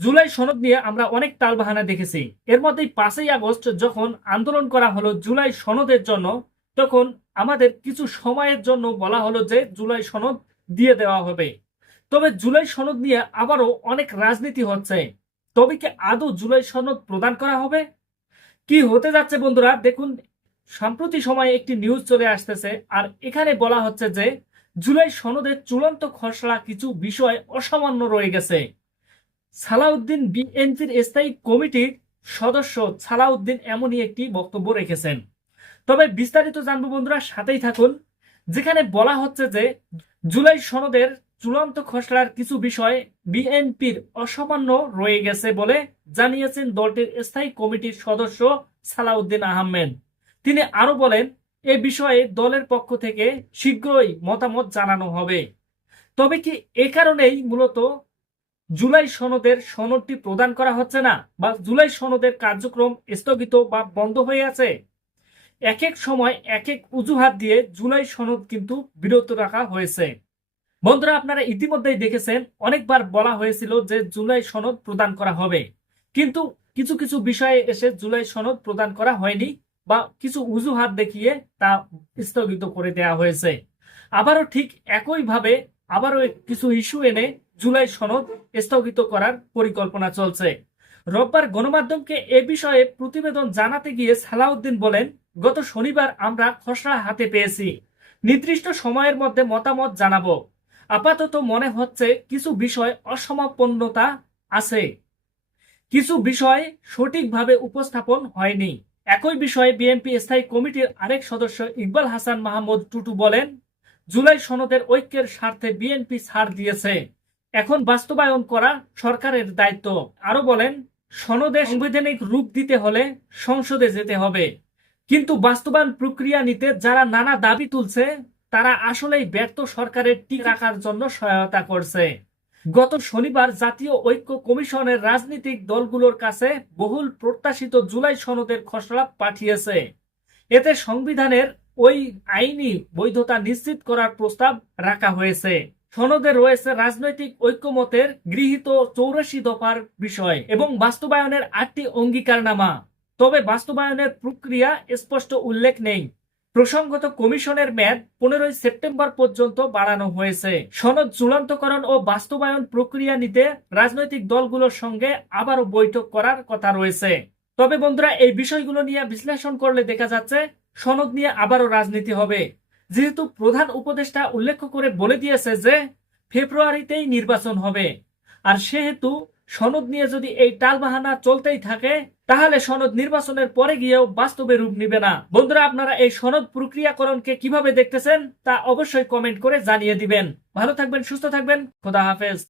জুলাই সনদ নিয়ে আমরা অনেক টালবাহানা দেখেছি। এর মধ্যেই 5ই আগস্ট যখন আন্দোলন করা হলো জুলাই সনদের জন্য, তখন আমাদের কিছু সময়ের জন্য বলা হলো যে জুলাই সনদ দিয়ে দেওয়া হবে। তবে জুলাই সনদ নিয়ে আবারও অনেক রাজনীতি হচ্ছে। তবে কি আদৌ জুলাই সনদ প্রদান করা হবে? কি হতে যাচ্ছে বন্ধুরা, দেখুন, সাম্প্রতি সময়ে একটি নিউজ চলে আসতেছে, আর এখানে বলা হচ্ছে যে জুলাই সনদের চূড়ান্ত খসড়া কিছু বিষয় অসামান্য রয়ে গেছে। সালাউদ্দিন বিএনপির স্থায়ী কমিটির সদস্য সালাউদ্দিন এমনই একটি বক্তব্য রেখেছেন। তবে বিস্তারিত জানবো বন্ধুরা, সাথেই থাকুন। যেখানে বলা হচ্ছে যে জুলাই সনদের চূড়ান্ত খসড়ার কিছু বিষয় বিএনপির অসামান্য রয়ে গেছে বলে জানিয়েছেন দলটির স্থায়ী কমিটির সদস্য সালাউদ্দিন আহমেদ। তিনি আরো বলেন, এ বিষয়ে দলের পক্ষ থেকে শীঘ্রই মতামত জানানো হবে। তবে কি এ কারণেই মূলত জুলাই সনদটি প্রদান করা হচ্ছে না, বা জুলাই সনদের কার্যক্রম স্থগিত বা বন্ধ হয়ে আছে? এক এক সময় এক এক অজুহাত দিয়ে জুলাই সনদ কিন্তু বিরত রাখা হয়েছে। বন্ধুরা, আপনারা ইতিমধ্যেই দেখেছেন, অনেকবার বলা হয়েছিল যে জুলাই সনদ প্রদান করা হবে, কিন্তু কিছু কিছু বিষয়ে এসে জুলাই সনদ প্রদান করা হয়নি, বা কিছু অজুহাত দেখিয়ে তা স্থগিত করে দেওয়া হয়েছে। আবারও ঠিক একইভাবে আবারও কিছু ইস্যু এনে জুলাই সনদ স্থগিত করার পরিকল্পনা চলছে। রোববার গণমাধ্যমকে এ বিষয়ে প্রতিবেদন জানাতে গিয়ে সালাউদ্দিন বলেন, গত শনিবার আমরা খসড়া হাতে পেয়েছি, নির্দিষ্ট সময়ের মধ্যে মতামত জানাবো। আপাতত মনে হচ্ছে কিছু বিষয় অসমাপন্নতা আছে, কিছু বিষয় সঠিকভাবে উপস্থাপন হয়নি। একই বিষয়ে বিএনপি স্থায়ী কমিটির আরেক সদস্য ইকবাল হাসান মাহমুদ টুটু বলেন, জুলাই সনদের ঐক্যের স্বার্থে বিএনপি ছাড় দিয়েছে, এখন বাস্তবায়ন করা সরকারের দায়িত্ব। আরো বলেন, সনদে সাংবিধানিক রূপ দিতে হলে সংসদে যেতে হবে, কিন্তু বাস্তবায়ন প্রক্রিয়া নিতে যারা নানা দাবি তুলছে তারা আসলেই ব্যর্থ সরকারের টিকে রাখার জন্য সহায়তা করছে। গত শনিবার জাতীয় ঐক্য কমিশনের রাজনৈতিক দলগুলোর কাছে বহুল প্রত্যাশিত জুলাই সনদের খসড়া পাঠিয়েছে। এতে সংবিধানের ওই আইনি বৈধতা নিশ্চিত করার প্রস্তাব রাখা হয়েছে। সনদে রয়েছে রাজনৈতিক ঐক্যমতের গৃহীত 84 দফার বিষয় এবং বাস্তবায়নের 8টি অঙ্গীকারনামা। তবে বাস্তবায়নের প্রক্রিয়া স্পষ্ট উল্লেখ নেই। প্রসঙ্গত কমিশনের মেয়াদ 15 সেপ্টেম্বর পর্যন্ত বাড়ানো হয়েছে। সনদ চূড়ান্তকরণ ও বাস্তবায়ন প্রক্রিয়া নিতে রাজনৈতিক দলগুলোর সঙ্গে আবারও বৈঠক করার কথা রয়েছে। তবে বন্ধুরা, এই বিষয়গুলো নিয়ে বিশ্লেষণ করলে দেখা যাচ্ছে সনদ নিয়ে আবারও রাজনীতি হবে, যেহেতু প্রধান উপদেষ্টা উল্লেখ করে বলে দিয়েছে যে ফেব্রুয়ারিতেই নির্বাচন হবে। আর সেহেতু সনদ নিয়ে যদি এই টালবাহানা চলতেই থাকে, তাহলে সনদ নির্বাচনের পরে গিয়েও বাস্তবে রূপ নিবে না। বন্ধুরা, আপনারা এই সনদ প্রক্রিয়াকরণকে কিভাবে দেখতেছেন তা অবশ্যই কমেন্ট করে জানিয়ে দিবেন। ভালো থাকবেন, সুস্থ থাকবেন, খোদা হাফেজ।